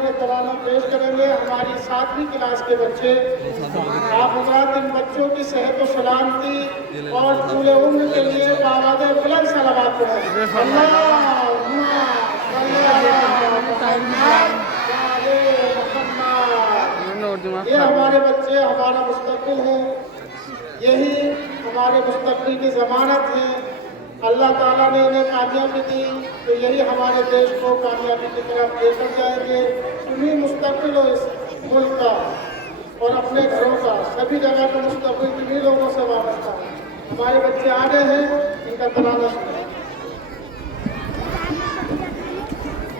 के तराना पेश करेंगे हमारी 7वीं क्लास के बच्चे। आप हजरात इन बच्चों की सेहत और सलामती और पूरे उम्र के लिए बावादे बुलंद सलावत पढ़ें। ये हमारे बच्चे हमारा मुस्तकबिल है, यही हमारे मुस्तकबिल की ज़मानत है। अल्लाह ताला ने इन्हें कामयाबी दी तो यही हमारे देश को कामयाबी की तरफ लेकर जाएंगे। इन्हीं मुस्तकबिल हो इस मुल्क का और अपने घरों का, सभी जगह का मुस्तकबिल इन्हीं लोगों से वाबस्ता है। हमारे बच्चे आगे हैं, इनका तराना सुनें।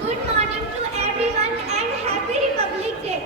Good morning to everyone and happy Republic Day.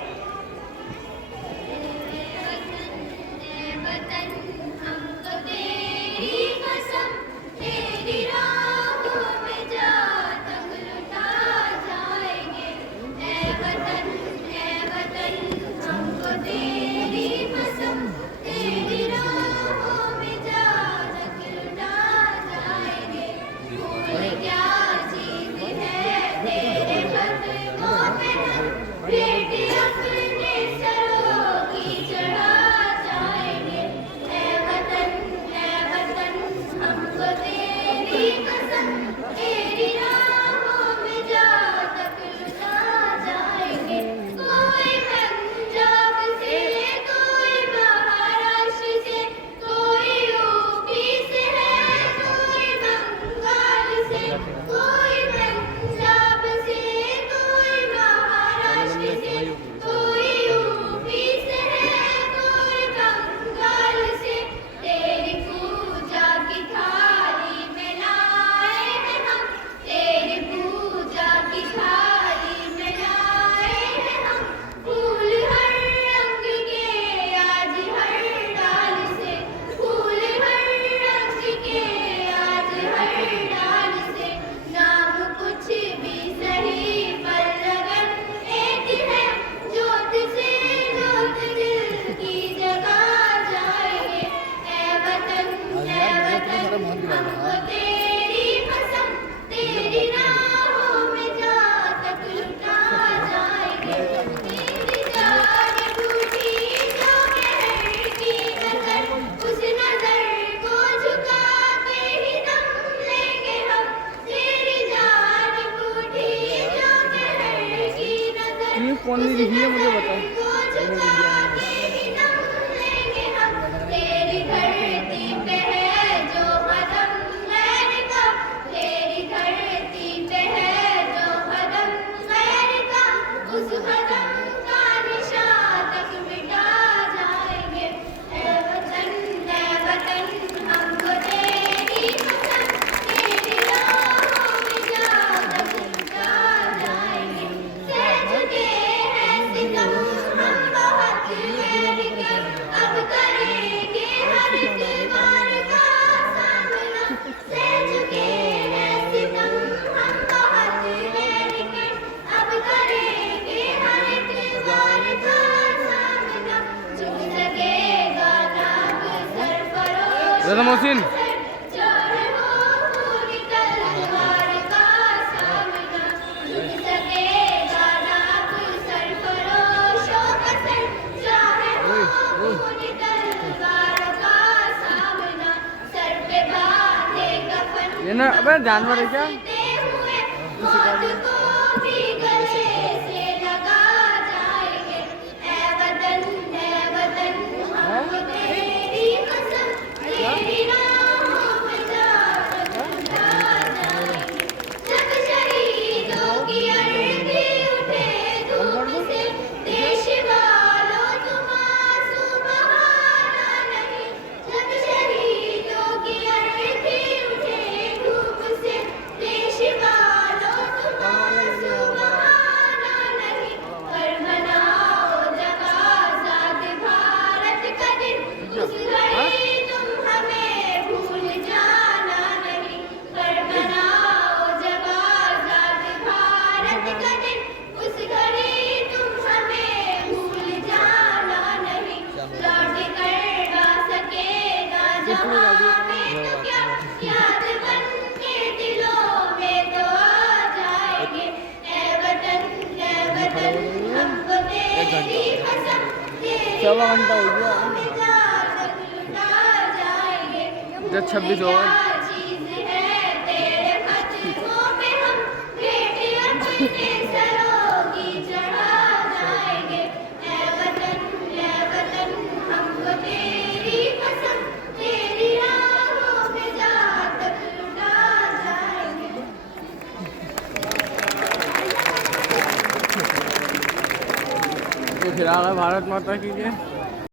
कौन सी लिखी है मुझे बताओ। दादा मोहसिन ये ना अबे जानवर है क्या? सवा घंटा हो गया जब 26 हो गए तो फिर आ गए भारत माता की जय।